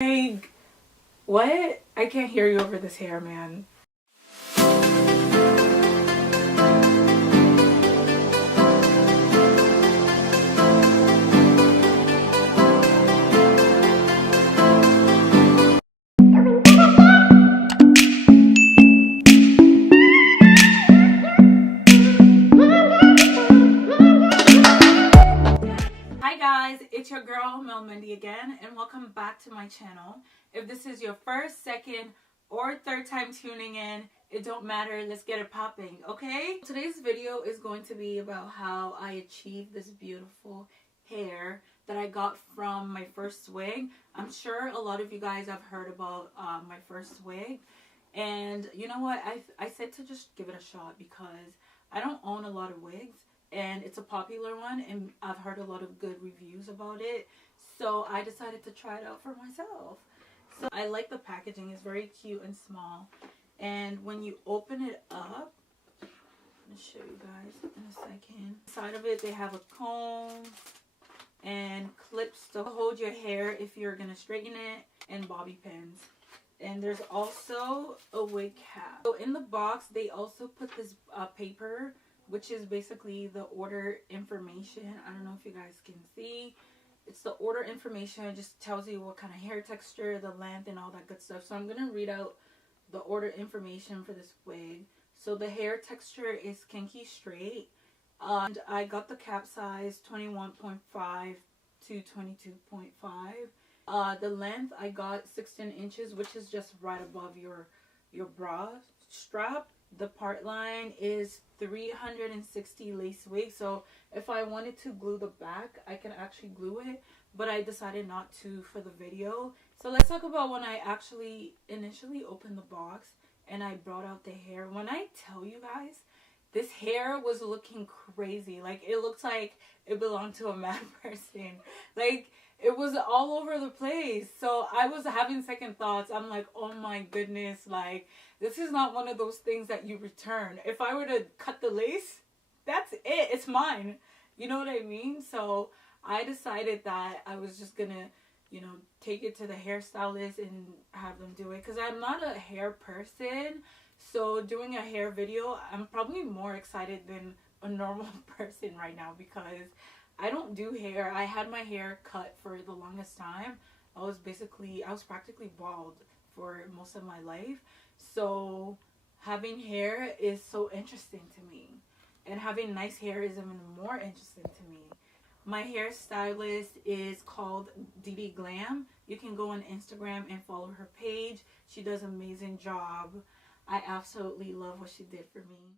Like, what? I can't hear you over this hair, man. It's your girl Mel Mindy again, and welcome back to my channel. If this is your first, second, or third time tuning in, it don't matter. Let's get it popping, okay? Today's video is going to be about how I achieved this beautiful hair that I got from Myfirstwig. I'm sure a lot of you guys have heard about Myfirstwig, and you know what? I said to just give it a shot because I don't own a lot of wigs. And it's a popular one, and I've heard a lot of good reviews about it, so I decided to try it out for myself. So I like the packaging. It's very cute and small, and when you open it up, I'm gonna show you guys in a second. Inside of it they have a comb and clips to hold your hair if you're gonna straighten it, and bobby pins. And there's also a wig cap. So in the box they also put this paper, which is basically the order information. I don't know if you guys can see. It's the order information. It just tells you what kind of hair texture, the length, and all that good stuff. So I'm going to read out the order information for this wig. So the hair texture is kinky straight. And I got the cap size 21.5 to 22.5. The length I got 16 inches, which is just right above your bra strap. The part line is 360 lace wig, so if I wanted to glue the back I can actually glue it, but I decided not to for the video. So let's talk about when I actually initially opened the box and I brought out the hair. When I tell you guys, this hair was looking crazy. Like, it looked like it belonged to a mad person. Like, it was all over the place. So I was having second thoughts. I'm like, oh my goodness, like, this is not one of those things that you return. If I were to cut the lace, that's it. It's mine. You know what I mean? So I decided that I was just gonna, you know, take it to the hairstylist and have them do it, because I'm not a hair person. So doing a hair video, I'm probably more excited than a normal person right now, because I don't do hair. I had my hair cut for the longest time. I was practically bald for most of my life. So having hair is so interesting to me. And having nice hair is even more interesting to me. My hairstylist is called Dee Glam. You can go on Instagram and follow her page. She does an amazing job. I absolutely love what she did for me.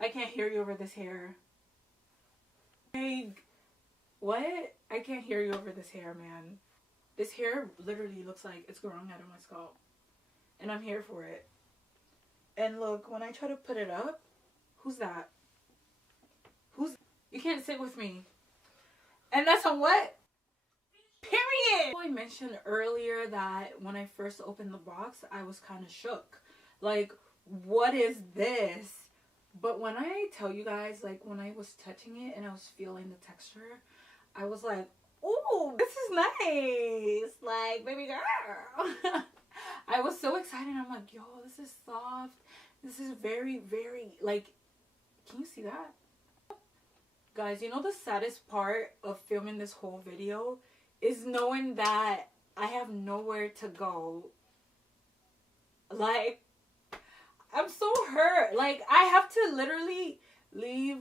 I can't hear you over this hair. Like, what? I can't hear you over this hair, man. This hair literally looks like it's growing out of my scalp. And I'm here for it. And look, when I try to put it up, who's that? You can't sit with me. And that's on what? Period! I mentioned earlier that when I first opened the box, I was kind of shook. Like, what is this? But when I tell you guys, like, when I was touching it and I was feeling the texture, I was like, ooh, this is nice. Like, baby girl. I was so excited. I'm like, yo, this is soft. This is very, very, like, can you see that? Guys, you know the saddest part of filming this whole video is knowing that I have nowhere to go. Like, I'm so hurt. Like, I have to literally leave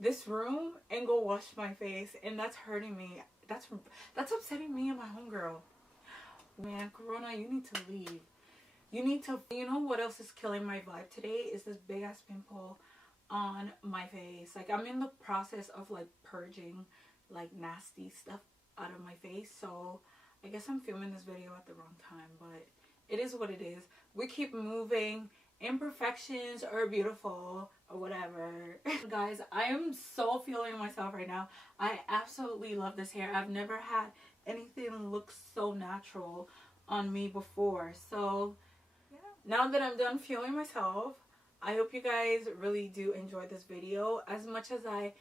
this room and go wash my face, and that's hurting me. That's upsetting me and my homegirl. Man, Corona, you need to leave. You know what else is killing my vibe today is this big ass pimple on my face. Like, I'm in the process of like purging like nasty stuff out of my face, so I guess I'm filming this video at the wrong time, but it is what it is. We keep moving. Imperfections are beautiful, or whatever. Guys, I am so feeling myself right now. I absolutely love this hair. I've never had anything look so natural on me before. So yeah, now that I'm done feeling myself, I hope you guys really do enjoy this video as much as I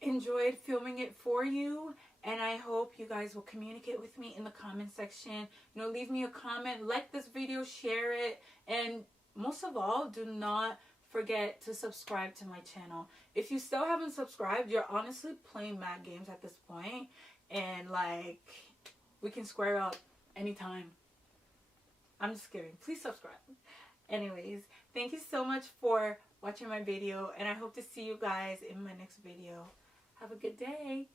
enjoyed filming it for you. And I hope you guys will communicate with me in the comment section. You know, leave me a comment, like this video, share it, and most of all, do not forget to subscribe to my channel. If you still haven't subscribed, you're honestly playing mad games at this point. And like, we can square up anytime. I'm just kidding. Please subscribe. Anyways, thank you so much for watching my video. And I hope to see you guys in my next video. Have a good day.